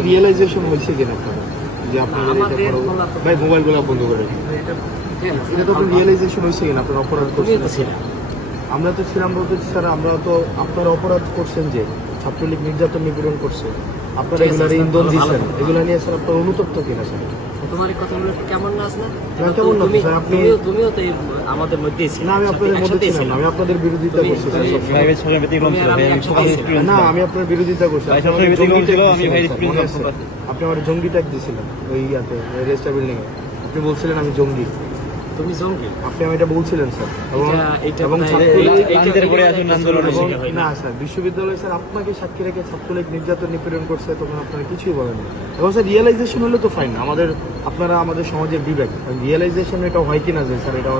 Realisation হয়েছে কিনা আপনাদের যে আপনাদের এটা করো ভাই মোবাইলগুলো বন্ধ করে এটা তো রিয়েলাইজেশন হয়েছে কিনা আপনারা অপরাধ করছেন? আমরা তো ছিলাম বলতে স্যার আমরা তো আপনারা অপরাধ করছেন যে ছাত্রলীগ নির্যাতন নিপীড়ন করছে আপনারা এগুলোর ইন্ধন দিচ্ছেন এগুলো নিয়ে স্যার আপনার অনুতপ্ত কিনা স্যার? তোমার এই কথাগুলো কেমন নাচ না কেমন না স্যার আপনি তুমিও তো আমাদের মধ্যে ছিলে না আমি আপনাদের মধ্যে ছিলাম না আমি আপনাদের বিরোধিতা করছি না আমি আপনার বিরোধিতা করছি আপনি আমার জঙ্গি ট্যাগ দিয়েছিলেন ওই ইয়াতে রেজিস্টার বিল্ডিং এ আপনি বলছিলেন আমি জঙ্গি তুমি জঙ্গি আপনি আমি এটা বলছিলেন স্যার এবং না স্যার বিশ্ববিদ্যালয় স্যার আপনাকে সাক্ষী রেখে ছাত্রলীগ নির্যাতন নিপীড়ন করছে তখন আপনারা কিছুই বলেন না এবং স্যার রিয়েলাইজেশন হলে তো ফাইন আমাদের আপনারা আমাদের সমাজের বিবেক রিয়েলাইজেশন এটা হয় কিনা যে স্যার এটা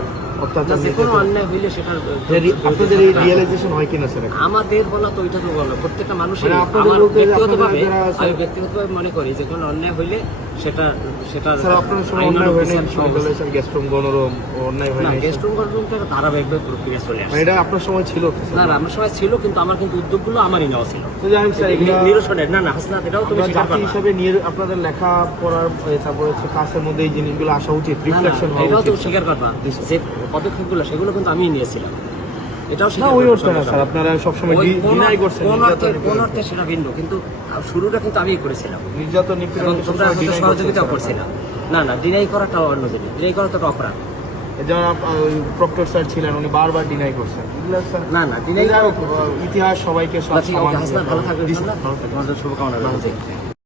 অত্যাচার অন্যায় হইলে সেটা আপনাদের এই রিয়েলাইজেশন হয় কিনা স্যার? আমাদের বলা তো ওইটা তো বলো প্রত্যেকটা মানুষের ব্যক্তিগতভাবে মনে করি যে কোনো অন্যায় হইলে সেটা স্যার আপনার সময় অন্যায় হয় না বিশ্ববিদ্যালয় স্যার গেস্টরুম গণরুম অন্যায় হয় না গেস্টরুম গণরুম তো ধারাবাহিকভাবে প্রক্রিয়া চলে আসে এটা আপনার সময় ছিল না আমার সময় ছিল কিন্তু আমার কিন্তু উদ্যোগগুলো আমারই নেওয়া ছিল তো জানি স্যার নিরসনের না হাসনাত এটাও তুমি স্বীকার করবে হিসাবে নিয়ে আপনাদের লেখা পড়ার তারপরে হচ্ছে কাজের মধ্যে এই জিনিসগুলো আসা উচিত রিফ্লেকশন হওয়া এটাও উচিত তুমি স্বীকার করবা যে পদক্ষেপগুলো সেগুলো কিন্তু আমি নিয়েছিলাম এটাও না ওই অর্থে না স্যার আপনারা সবসময় ডিনাই করছেন কোন অর্থে সেটা ভিন্ন কিন্তু শুরুটা কিন্তু আমিই করেছিলাম নির্যাতন নিপীড়ন তোমরা সহযোগিতা করছিলাম না ডিনাই করাটা অন্য জিনিস ডিনাই করা তো অপরাধ যেমন প্রক্টর স্যার ছিলেন উনি বারবার ডিনাই করছেন না ডিনাই ইতিহাস সবাইকে ভালো থাকবে শুভকামনা